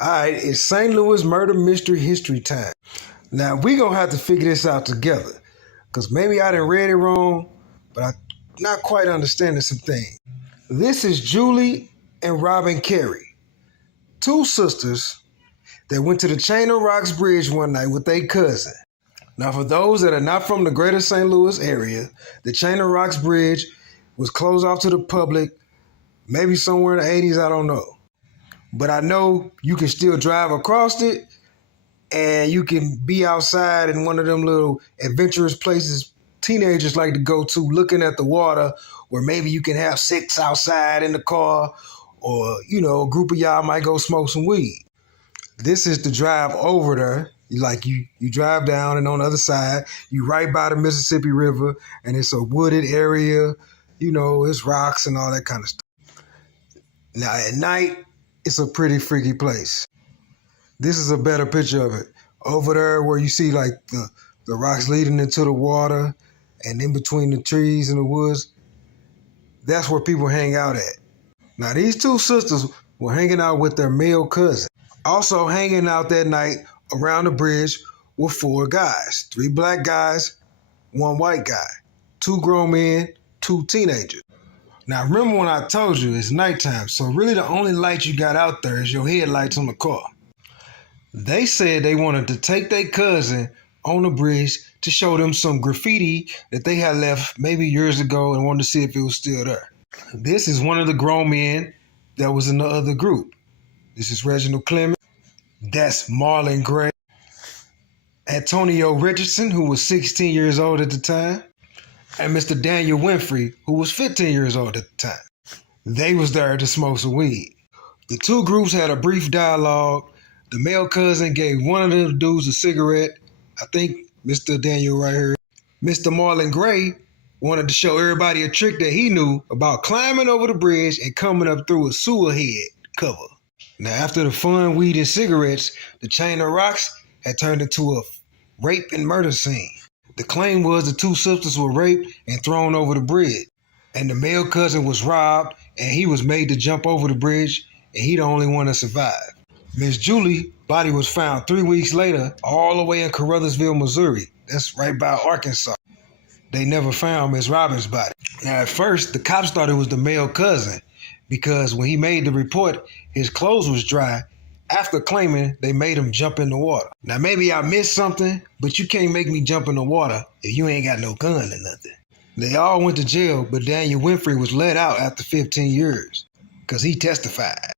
All right, it's St. Louis murder mystery history time. Now we gonna have to figure this out together, cause maybe I done read it wrong, but I not quite understanding some things. This is Julie and Robin Carey, two sisters that went to the Chain of Rocks Bridge one night with their cousin. Now, for those that are not from the greater St. Louis area, the Chain of Rocks Bridge was closed off to the public maybe somewhere in the 80s, I don't know. But I know you can still drive across it and you can be outside in one of them little adventurous places teenagers like to go to, looking at the water, where maybe you can have sex outside in the car, or, a group of y'all might go smoke some weed. This is the drive over there. You drive down, and on the other side, you right by the Mississippi River, and it's a wooded area, it's rocks and all that kind of stuff. Now at night, it's a pretty freaky place. This is a better picture of it. Over there where you see like the rocks leading into the water and in between the trees and the woods, that's where people hang out at. Now these two sisters were hanging out with their male cousin. Also hanging out that night around the bridge were four guys, three black guys, one white guy, two grown men, two teenagers. Now remember when I told you it's nighttime, so really the only light you got out there is your headlights on the car. They said they wanted to take their cousin on the bridge to show them some graffiti that they had left maybe years ago and wanted to see if it was still there. This is one of the grown men that was in the other group. This is Reginald Clement. That's Marlon Gray. Antonio Richardson, who was 16 years old at the time. And Mr. Daniel Winfrey, who was 15 years old at the time. They was there to smoke some weed. The two groups had a brief dialogue. The male cousin gave one of the dudes a cigarette. I think Mr. Daniel right here. Mr. Marlon Gray wanted to show everybody a trick that he knew about climbing over the bridge and coming up through a sewer head cover. Now, after the fun, weed, and cigarettes, the Chain of Rocks had turned into a rape and murder scene. The claim was the two sisters were raped and thrown over the bridge, and the male cousin was robbed, and he was made to jump over the bridge, and he the only one to survive. Miss Julie's body was found 3 weeks later, all the way in Caruthersville, Missouri. That's right by Arkansas. They never found Miss Robin's body. Now, at first, the cops thought it was the male cousin, because when he made the report, his clothes was dry. After claiming, they made him jump in the water. Now, maybe I missed something, but you can't make me jump in the water if you ain't got no gun or nothing. They all went to jail, but Daniel Winfrey was let out after 15 years because he testified.